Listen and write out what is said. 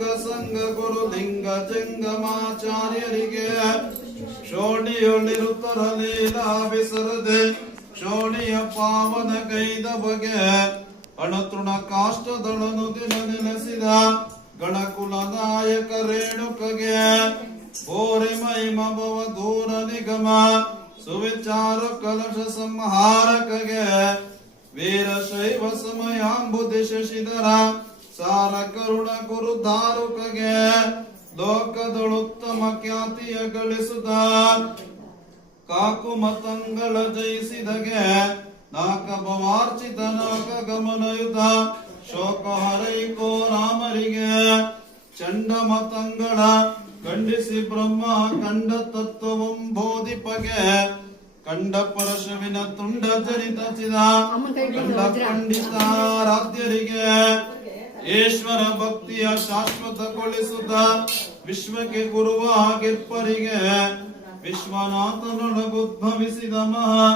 ಅಂಗ ಸಂಗ ಗುರು ಲಿಂಗ ಜಂಗಮಾಚಾರ್ಯರಿಗೆ ಶೋಣಿಯೊಳಿರುತ್ತರ ಲೀಲಾ ಬಿಸರದೆ ಶೋಣಿಯ ಪಾವನ ಕೈದ ಬಗೆ ಅಣತೃಣ ಕಾಷ್ಟದಳನು ದಿನ ನೆಲೆಸಿದ ಗಣಕುಲ ನಾಯಕ ರೇಣುಕಗೆ ಓರಿ ಮಹಿಮ ಭವ ದೂರ ನಿಗಮ ಸುವಿಚಾರ ಕಲಶ ಸಂಹಾರಕಗೆ ವೀರಶೈವ ಸಮಯಾಂಬುಧಿ ಶಶಿಧರ ಸಾರ ಕರುಣ ಗುರು ಧಾರುಕಗೆ ಲೋಕದೊಳುತ್ತಮ ಖ್ಯಾತಿಯ ಗಳಿಸುತ್ತ ಕಾಕು ಮತಂಗಳ ಜಯಿಸಿದಗೆ ನಾಕ ಭವಾರ್ಚಿತ ನಾಕ ಗಮನಯುತ ಶೋಕ ಹರೈಕೋ ರಾಮರಿಗೆ ಚಂಡ ಮತಂಗಳ ಖಂಡಿಸಿ ಬ್ರಹ್ಮ ಕಂಡ ತತ್ವವಂ ಬೋಧಿಪಗೆ ಕಂಡ ಪರಶುವಿನ ತುಂಡ ಚರಿತಚಿದ ಕಂಡ ಪಂಡಿತಾರಾಧ್ಯರಿಗೆ ಈಶ್ವರ ಭಕ್ತಿಯ ಶಾಶ್ವತಗೊಳಿಸುತ್ತ ವಿಶ್ವಕ್ಕೆ ಗುರುವಾಗಿರ್ಪರಿಗೆ ವಿಶ್ವನಾಥನೊಳಗುದ್ಭವಿಸಿದ ಮಹಾ